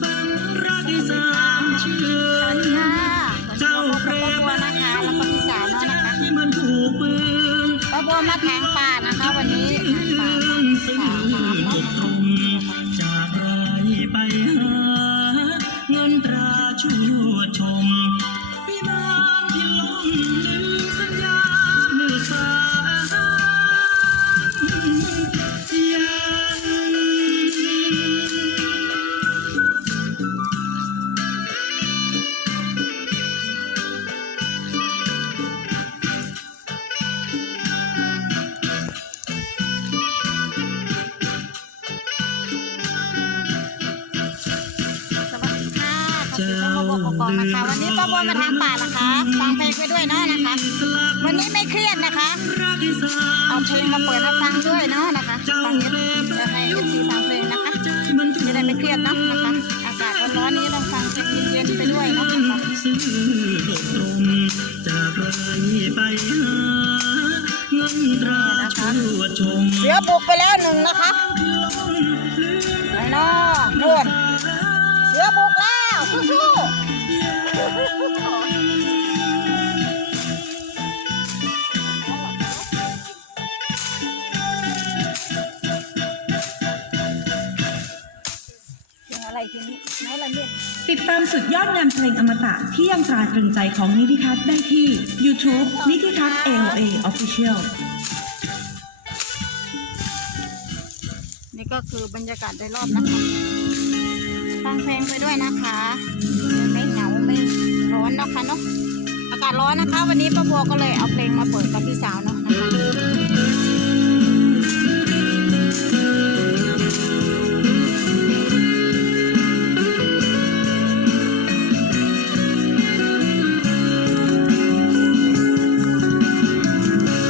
ฝันรักที่สามเชื่อสวัสดีค่ะเจ้าพบกับป้าบัวนะคะแล้วก็พี่สาวเนาะนะคะที่มันถูกปืน ป้าบัวมาทางป่านะคะวันนี้ คุณป้าบัวกอกนะคะ วันนี้ป้าบัวมาทางป่านะคะฟังเพลงไปด้วยเนาะนะคะ วันนี้ไม่เครียดนะคะรักที่สาเอามเพลงมาเปิดให้ฟังด้วยเนาะนะคะฟังเอฟจะให้เอฟซีฟังเพลงนะคะมันถูกจะได้ไม่เครียดเนาะนะคะ อากาศร้อนๆนี้ต้องฟังเพลงเย็นๆไปด้วยเนาะนะคะซื้อบกตรงจากไรไปหาเงินตราชั่วชมเสือบุกไปแล้วหนึ่งนะคะที่ล่มลืมไหนเนาะนู่นเสือ ทีนี้ไหนละเนี่ยติดตามสุดยอดงานเพลงอมตะที่ยังตราตรึงใจของนิติทัศน์ได้ที่ YouTube นิติทัศน์ AOA Official นี่ก็คือบรรยากาศโดยรอบนะคะฟังเพลงไปด้วยนะคะ ไม่เหงาไม่ร้อนนะคะเนาะอากาศร้อนนะคะ วันนี้ป้าบัวก็เลยเอาเพลงมาเปิดกับพี่สาว